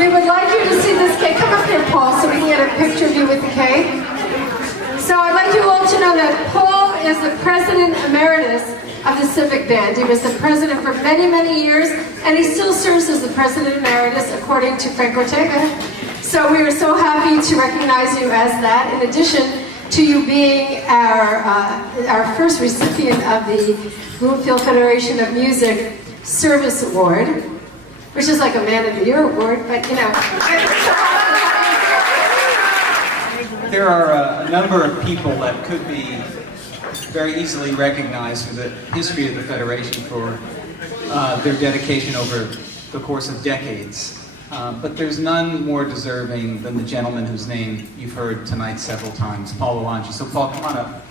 We would like you to see this cake. Come up here, Paul, so we can get a picture of you with the cake. So I'd like you all to know that Paul is the President Emeritus of the Civic Band. He was the president for many, many years, and he still serves as the President Emeritus, according to Frank Ortega. So we are so happy to recognize you as that, in addition to you being our first recipient of the Bloomfield Federation of Music Service Award, which is like a Man of the Year award, but you know. There are a number of people that could be very easily recognized through the history of the Federation for their dedication over the course of decades. But there's none more deserving than the gentleman whose name you've heard tonight several times, Paul Alongi. So Paul, come on up.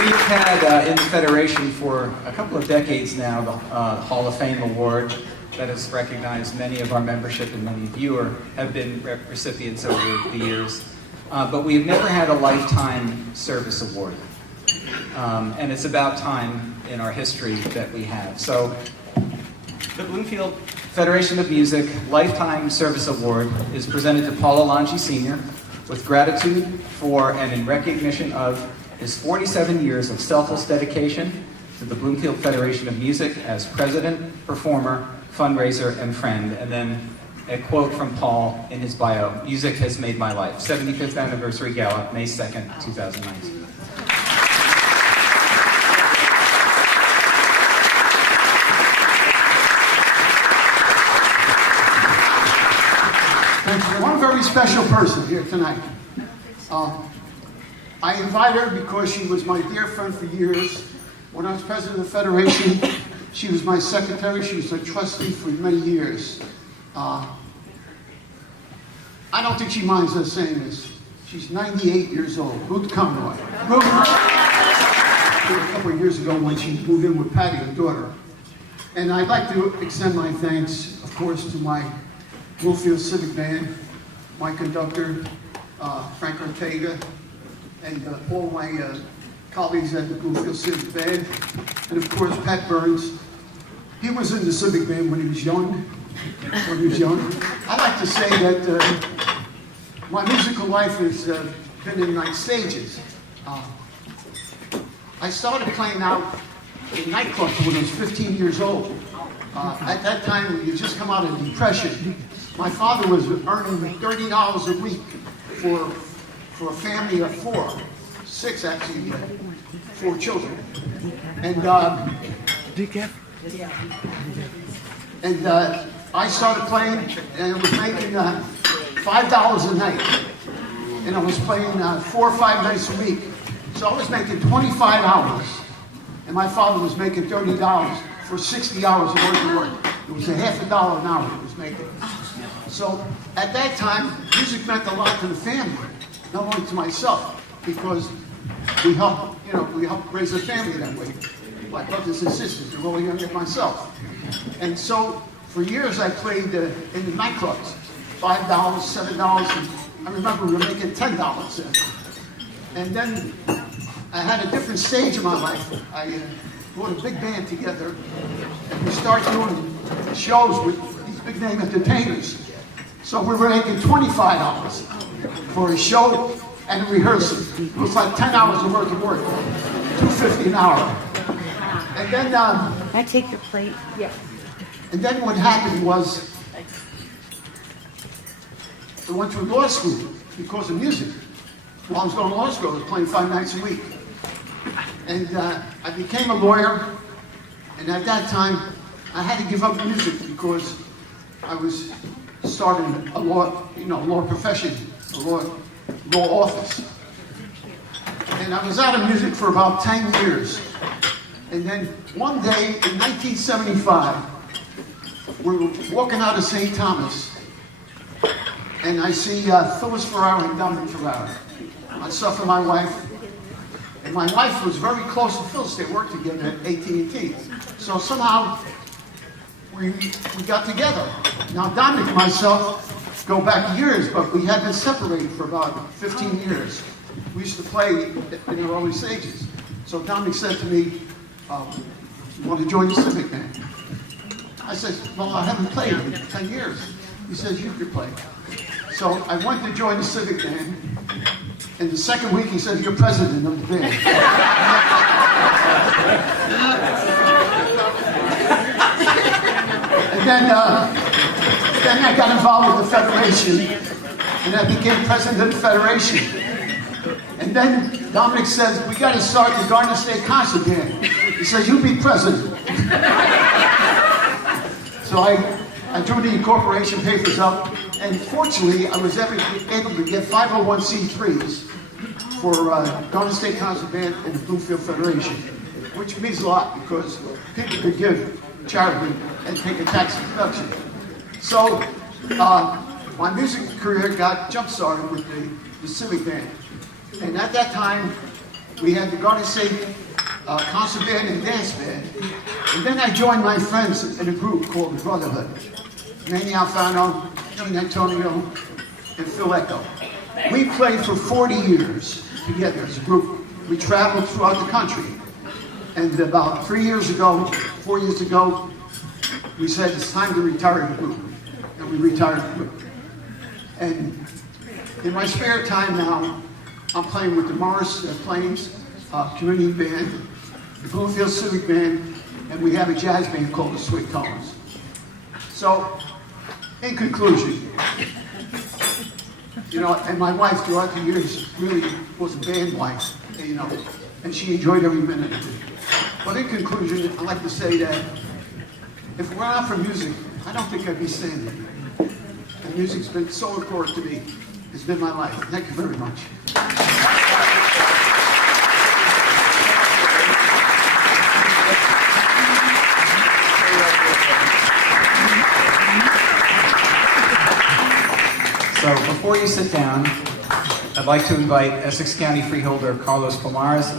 We've had in the Federation for a couple of decades now the Hall of Fame Award that has recognized many of our membership, and many of you have been recipients over the years. But we've never had a Lifetime Service Award. And it's about time in our history that we have. So the Bloomfield Federation of Music Lifetime Service Award is presented to Paul Alongi Sr. with gratitude for and in recognition of his 47 years of selfless dedication to the Bloomfield Federation of Music as president, performer, fundraiser, and friend. And then a quote from Paul in his bio: "Music has made my life." 75th Anniversary Gala, May 2nd, 2019. One very special person here tonight. I invite her because she was my dear friend for years. When I was president of the Federation, she was my secretary. She was a trustee for many years. I don't think she minds us saying this. She's 98 years old. Ruth Conroy. Ruth, a couple of years ago when she moved in with Patty, her daughter. And I'd like to extend my thanks, of course, to my Bloomfield Civic Band, my conductor, Frank Ortega, and all my colleagues at the Bloomfield Civic Band, and of course Pat Burns. He was in the Civic Band when he was young. I like to say that my musical life has been in like stages. I started playing out in nightclubs when I was 15 years old. At that time, we had just come out of the Depression. My father was earning $30 a week for a family of six actually, 4 children. And I started playing, and I was making $5 a night. And I was playing 4 or 5 nights a week. So I was making 25 hours. And my father was making $30 for 60 hours of work. It was a half $1 an hour he was making. So at that time, music meant a lot to the family, not only to myself, because we helped raise a family that way. My brothers and sisters, they're all younger than myself. And so for years I played in the nightclubs, $5, $7, and I remember we were making $10 then. And then I had a different stage in my life. I brought a big band together, and we started doing shows with these big name entertainers. So we were making $25 for a show and a rehearsal. It was like 10 hours of work, $2.50 an hour. And then, Can I take your plate? Yeah. And then what happened was, I went to law school because of music. While I was going to law school, I was playing 5 nights a week. And I became a lawyer, and at that time, I had to give up music because I was starting a law profession, a law office. And I was out of music for about 10 years. And then one day in 1975, we were walking out of St. Thomas, and I see Phyllis Ferrara and Dominic Ferrara. Myself and my wife. And my wife was very close to Phyllis. They worked together at AT&T. So somehow we got together. Now Dominic and myself go back years, but we had been separated for about 15 years. We used to play in the early stages. So Dominic said to me, you want to join the civic band? I said, well, I haven't played in 10 years. He says, you could play. So I went to join the civic band, and the second week he says, you're president of the band. And then I got involved with the Federation, and I became president of the Federation. And then Dominic says, we got to start the Garden State Concert Band. He says, you be president. So I drew the incorporation papers up, and fortunately, I was able to get 501c3s for Garden State Concert Band and the Bloomfield Federation, which means a lot because people could give charity and take a tax deduction. So my music career got jump-started with the civic band. And at that time, we had the Garden State Concert Band and Dance Band. And then I joined my friends in a group called the Brotherhood. Manny Alfano, Gene Antonio, and Phil Echo. We played for 40 years together as a group. We traveled throughout the country. And about 4 years ago, we said it's time to retire the group. And we retired the group. And in my spare time now, I'm playing with the Morris Plains Community Band, the Bloomfield Civic Band, and we have a jazz band called the Sweet Tones. So, in conclusion, and my wife throughout the years really was a band wife, and she enjoyed every minute of it. But in conclusion, I'd like to say that if it were not for music, I don't think I'd be standing here. And music's been so important to me. It's been my life. Thank you very much. So before you sit down, I'd like to invite Essex County Freeholder Carlos Pomares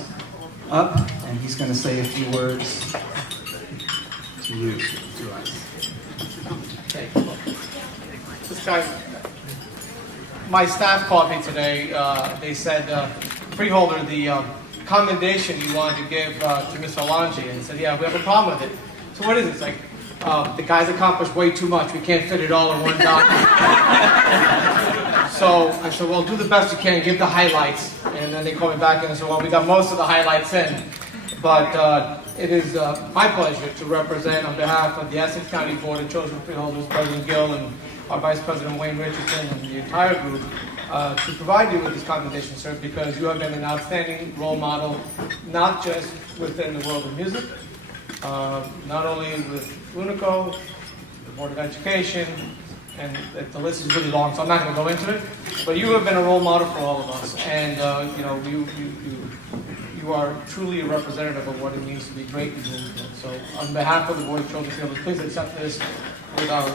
up, and he's going to say a few words to you, to us. Okay. This guy, my staff called me today. They said, Freeholder, the commendation you wanted to give to Miss Alongi, and said, yeah, we have a problem with it. So what is it? It's like, the guy's accomplished way too much. We can't fit it all in one document. So I said, well, do the best you can, give the highlights. And then they called me back and they said, well, we got most of the highlights in. But it is my pleasure to represent on behalf of the Essex County Board of Chosen Freeholders, President Gill and our Vice President Wayne Richardson and the entire group, to provide you with this commendation, sir, because you have been an outstanding role model, not just within the world of music, not only with UNICO, the Board of Education, and the list is really long, so I'm not going to go into it. But you have been a role model for all of us, and you are truly a representative of what it means to be great in Bloomfield. So, on behalf of the Board of Children, please accept this with our.